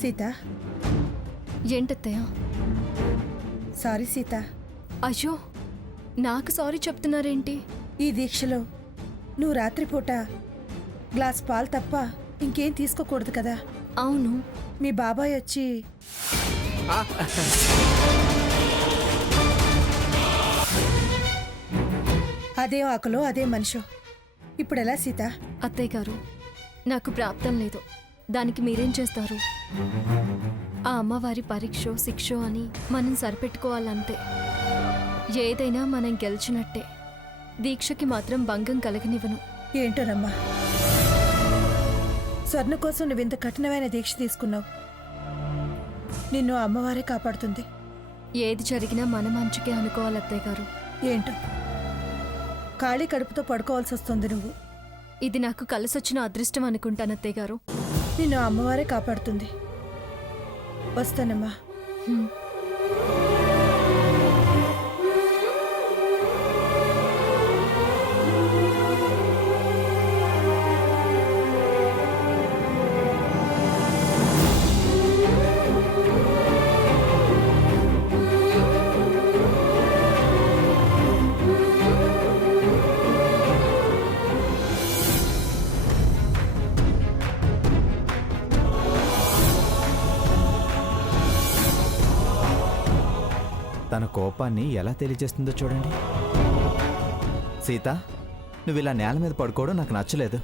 Sita. ఏంటత్తయ్య? Sorry Sita. అయ్యో, నాకు sorry చెప్తున్నారేంటి? ఈ దీక్షలో నువ్వు రాత్రిపూట గ్లాస్ పాలు తప్ప ఇంకేం తీసుకోకూడదు కదా. అవును. మీ బాబాయ్ వచ్చి అదే ఆకులో అదే మనిషో. ఇప్పుడెలా సీత? అత్తయ్య గారు, నాకు ప్రాప్తం లేదు. దానికి మీరేం చేస్తారు? ఆ అమ్మవారి పరీక్షో శిక్షో అని మనం సరిపెట్టుకోవాలంతే. ఏదైనా మనం గెలిచినట్టే. దీక్షకి మాత్రం భంగం కలగనివ్వను. ఏంటోనమ్మా, స్వర్ణ కోసం నువ్వింత కఠినమైన దీక్ష తీసుకున్నావు. నిన్ను అమ్మవారే కాపాడుతుంది. ఏది జరిగినా మన మంచికే అనుకోవాలి అత్తయ్య గారు. ఏంటో ఖాళీ కడుపుతో పడుకోవాల్సి వస్తుంది నువ్వు. ఇది నాకు కలిసొచ్చిన అదృష్టం అనుకుంటాను అత్తయ్య గారు. నిన్ను అమ్మవారే కాపాడుతుంది. వస్తానమ్మా. తన కోపాన్ని ఎలా తెలియజేస్తుందో చూడండి. సీత, నువ్వు ఇలా నేల మీద పడుకోవడం నాకు నచ్చలేదు.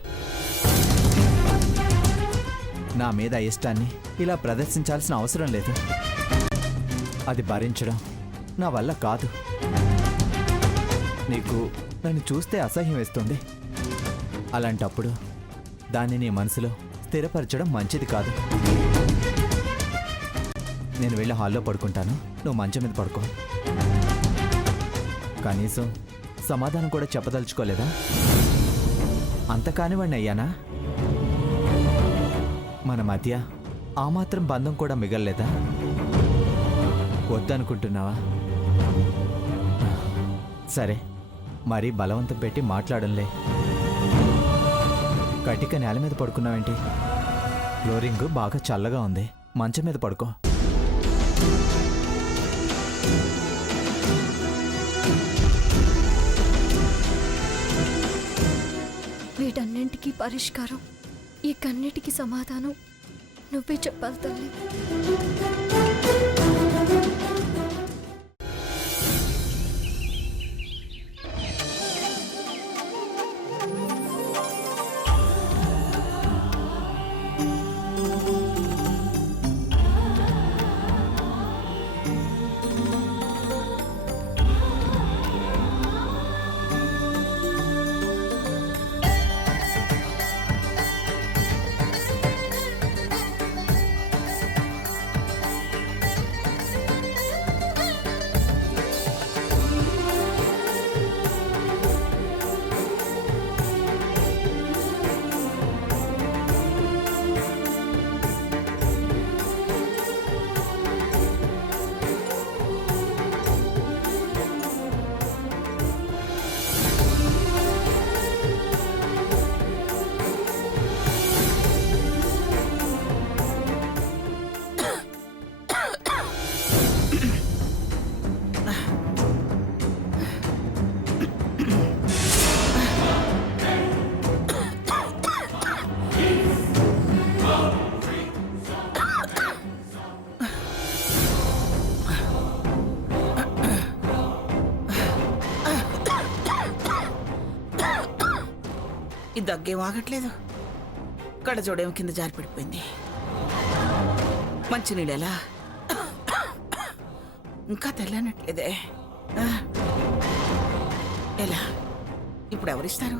నా మీద ఇష్టాన్ని ఇలా ప్రదర్శించాల్సిన అవసరం లేదు. అది భరించడం నా వల్ల కాదు. నీకు నన్ను చూస్తే అసహ్యం వేస్తుంది. అలాంటప్పుడు దాన్ని నీ మనసులో స్థిరపరచడం మంచిది కాదు. నేను వెళ్ళి హాల్లో పడుకుంటాను, నువ్వు మంచం మీద పడుకో. కనీసం సమాధానం కూడా చెప్పదలుచుకోలేదా? అంత కానివాడిని అయ్యానా? మన మధ్య ఆ మాత్రం బంధం కూడా మిగల్లేదా? వద్దనుకుంటున్నావా? సరే, మరీ బలవంతం పెట్టి మాట్లాడంలే. కటిక నేల మీద పడుకున్నావేంటి? ఫ్లోరింగ్ బాగా చల్లగా ఉంది, మంచం మీద పడుకో. వీటన్నింటికీ పరిష్కారం, ఈ కన్నిటికి సమాధానం నువ్వే చెప్పాలి తల్లి. ఈ దగ్గేం ఆగట్లేదు. కళ్ళజోడేమో కింద జారి పడిపోయింది. మంచినీళ్ళెలా ఇంకా తెల్లనట్లేదే. ఎలా ఇప్పుడు ఎవరిస్తారు?